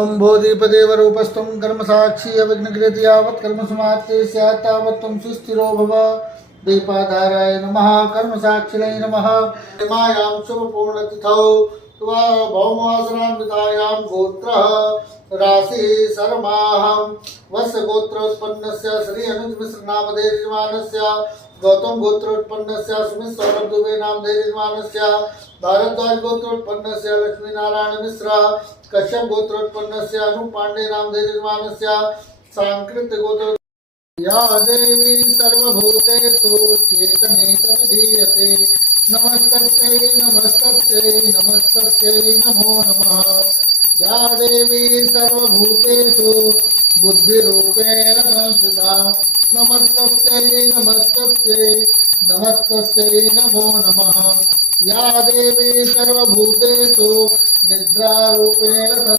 ओम बोधिपदेवरूपस्थं कर्मसाक्षी अविघ्नकृति यावत् कर्मसमाप्ते स्यात् तावत् त्वं सुस्थिरो भव। दीपाधाराय नमः कर्मसाक्षिणे नमः। हिमायां शुभपूर्णतिथौ भौमवासरान्वितायां गोत्रः राशि शर्माहं वत्सगोत्रोत्पन्नस्य श्री अनुज मिश्र नामधेयमानस्य गौतम गोत्रोत्पन्नस्य सुमित सौरभ दुबे नामधेयमानस्य भारद्वाज गोत्रोत्पन्नस्य लक्ष्मी नारायण मिश्र कश्यप गोत्रोत्पन्नस्य अनूप पांडे नामधेयमानस्य सांकृत गोत्र या देवी सर्वभूतेषु चेतनेतविधीयते नमस्तस्यै नमस्तस्यै नमस्तस्यै नमो नमः। या देवी सर्वभूतेषु बुद्धिरूपेण संस्थिता नमस्तस्यै नमस्तस्यै नमस्तस्यै नमो नमः। या देवी सर्वभूतेषु निद्रारूपेण